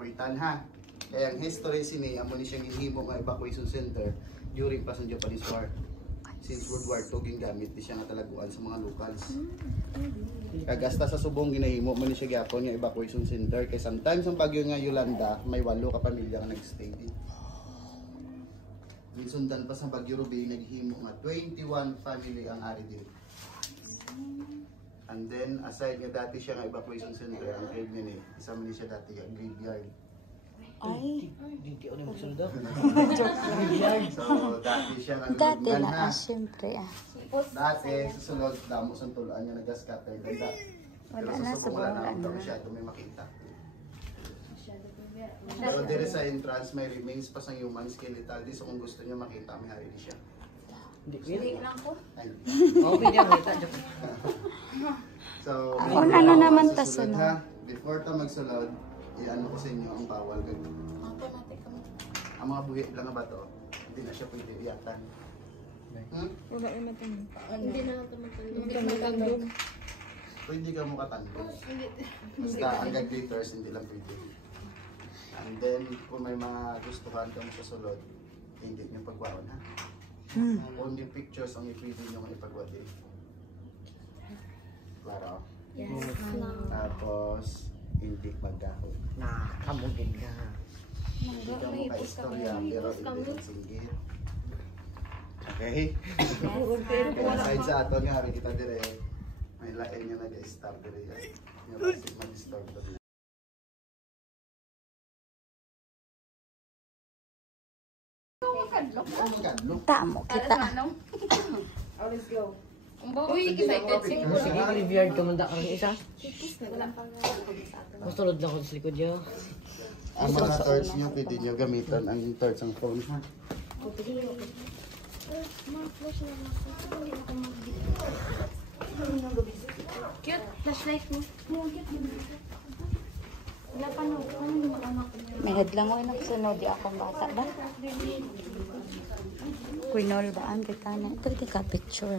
evacuate ha. Kaya ang history sini amo ni siyang ginhimo nga evacuation center during pa sa Japanese War. Since World War II gingamit di siya nga talaguan sa mga locals. Kagasta sa subong ginahimo man ni siya gyapon nga evacuation center kay sometimes ang bagyo nga Yolanda may 8 ka pamilya nga nagstay din. Minsundan pa sa Bagyo Ruby naghimo nga 21 family ang ari diri. And then aside nga dati siya nga evacuation center ang grave niya ni isa man siya dati nga graveyard. Ay, Hindi ako na magsunod daw. So dati siya nga dati lulugan, na ha? Siyempre Dati susunod damo sa tuloan niya nag-scatter ganda. Pero Wala sa na, subong wala na sobrang daw ano. masyado may makita. Pero dire sa entrance may remains pa sa human skeletal. Di so kung gusto niyo makita may hari siya. Hindi lang ko. Ay. Okay, diyan kita. So, ano naman ta susunod, sunod? ha? Before ta magsulod, i-ano ko sa inyo ang bawal gag. Ang mga buhi lang nga ba to? Hindi na siya pwede iyatan. Wala yung matang. Hindi na ito Pwede ka mo katandog. Basta ang gag-glitters hindi lang pwede. And then, kung may mga gustuhan ka mo sa sulod, hindi nyo pagwaon ha. Only pictures ang ipwede nyo nga ipagwadi. Klaro? Yes. Tapos, hindi magdahon. Kamugin ka. Hindi ka mo ka-istorya, pero hindi magsinggit. Okay? Kaya aside sa ato nga, kita dire, may lain nga nag-start dire yan. Yung basic mag-start doon. Tamo kita. Uy, excited si Sige, graveyard ka manda ka rin isa. Masulod lang ako sa likod niya. Ang mga torch nyo, pwede nyo gamitan ang torch ang phone ha. Cute. Flashlight mo. Wala pa no. May headlang ko nagsunod di akong bata ba? Quinol ba ang kita na? Ito di ka picture.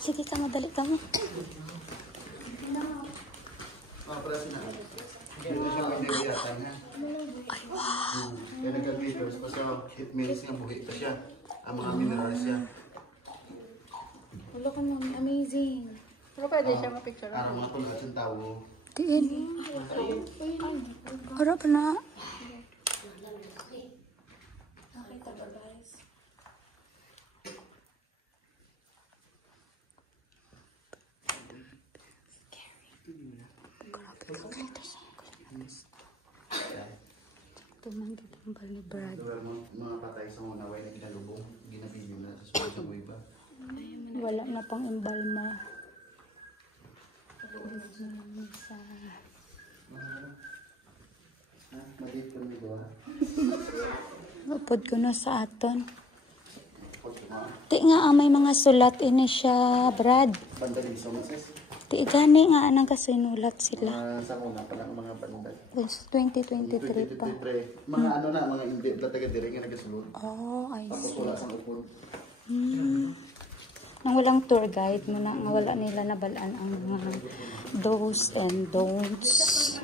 Sige ka, madali ka mo. Para sinahan. Hindi na siya mag-iyatan ha. Ay, wow. Kaya nagka-glitters pa siya, it means nga buhi pa siya. Ang mga minerals siya. Wala ka mami. Amazing. Pero pwede siya mapicture. Parang mga tulad yung tao. Tiin. Harap na. Nakita ba guys? Tuman kitang balibrad. Mga patay sa mga naway na ginalubong, ginabinyo na sa sulit ng iba. Wala na pang embalma. Sa... Maliit ko nito ha. Upod ko na sa aton. Ti nga may mga sulat ini siya, Brad. Bandali sa masis. Ti gani nga anang kasinulat sila. Sa una pa lang mga bandal. 2023 pa. 2023. Mga ano na, mga hindi na taga-dire nga nagasulod. Oh, I Tapos see. wala sa upod. Nang walang tour guide mo na, nga wala nila nabalaan ang mga do's and don'ts.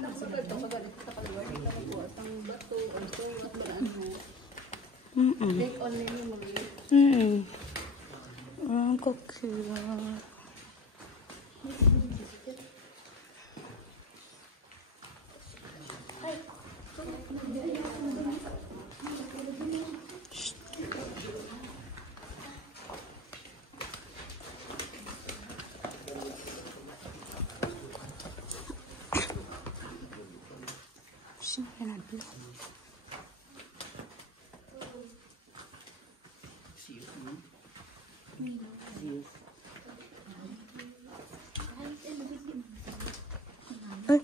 Ang kakila. Siyempre na dito. Ay.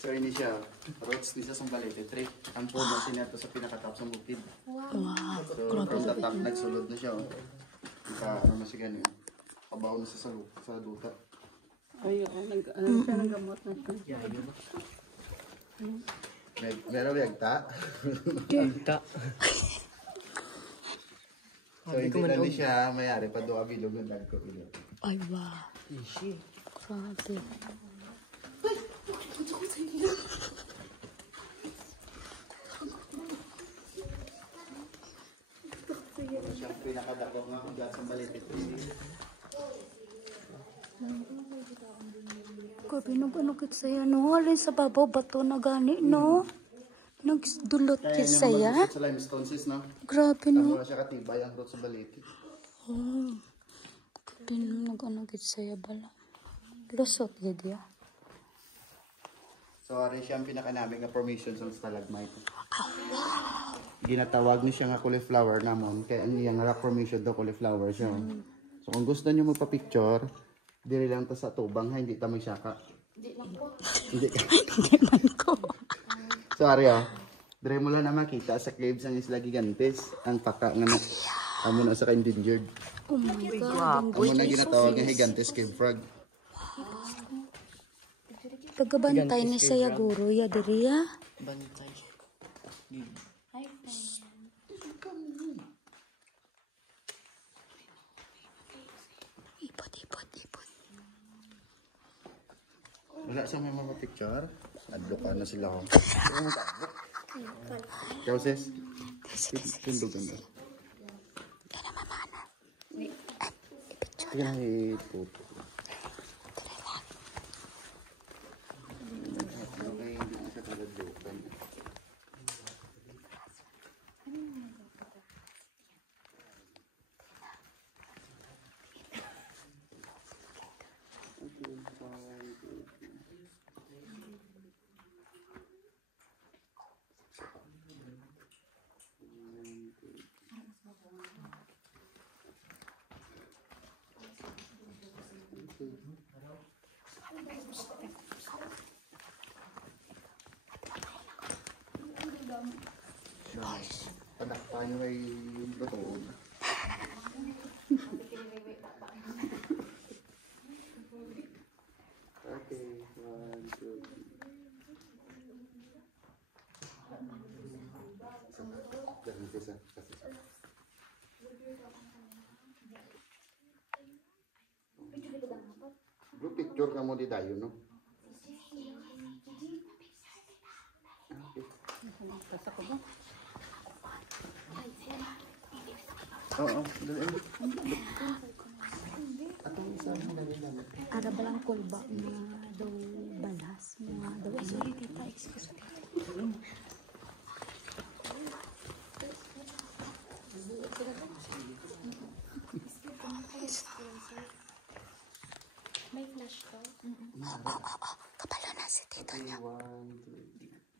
So ini siya, roots ni sa Sumbalete Tree. Ang puno siya to sa pinakatap sa bukid. Wow. So from the top nagsulod na siya. Ano na siya ganyan. Pabaw na siya sa duta. Ayun, ano siya, naggamot na siya. Meron yagta. Yagta. So hindi na ni siya mayari pa doon abilog ng dagko ilog. Ay, wow. Easy. Grabe. Siyang pinakadako nga kung dyan sa Balipit. Grabe, nag-ano kit saya, no? Alin sa babaw, bato na gani, no? Nagdulot kit saya. Sa limestone sis, no? Grabe, Kamo no? na siya katibay ang root sa Balipit. Oh. Grabe, nag-ano kit saya bala. Lusot, gadi, ah. So, ari siya ang pinakanaming nga formation sa stalagmite. Ginatawag ni siya nga cauliflower namon. Kaya ang iyang rock formation daw cauliflower siya. So, kung gusto niyo magpa-picture, diri lang ta sa tubang ha, hindi ta magsaka. Hindi ka. Hindi man ko. So, ari dire mo lang na makita sa caves ang Isla Gigantes. Ang paka nga na, amo na sa ka-endangered. Oh my God. Amo na ginatawag nga Gigantes cave frog. Tagabantay ni saya guro, ya, diri, ya. Bantay. Ipot, ipot, ipot. Wala sa may mga picture. Adlo ka na sila ko. Ikaw sis? Tundugan ka. Kaya mama na. Sige na ipupo. Okay, hindi na siya taladlukan. Padakpan nyo ay batoon. Okay, 1, 2, 3. Ganun isa. Group picture ka mo di tayo, no? Oo, atong isa mo lang. Ara balang kulba na daw balas. Mga daw. Sorry, tita. Excuse me. May flash to. Oo, kapalo na si tito niya. 1, 2, 3.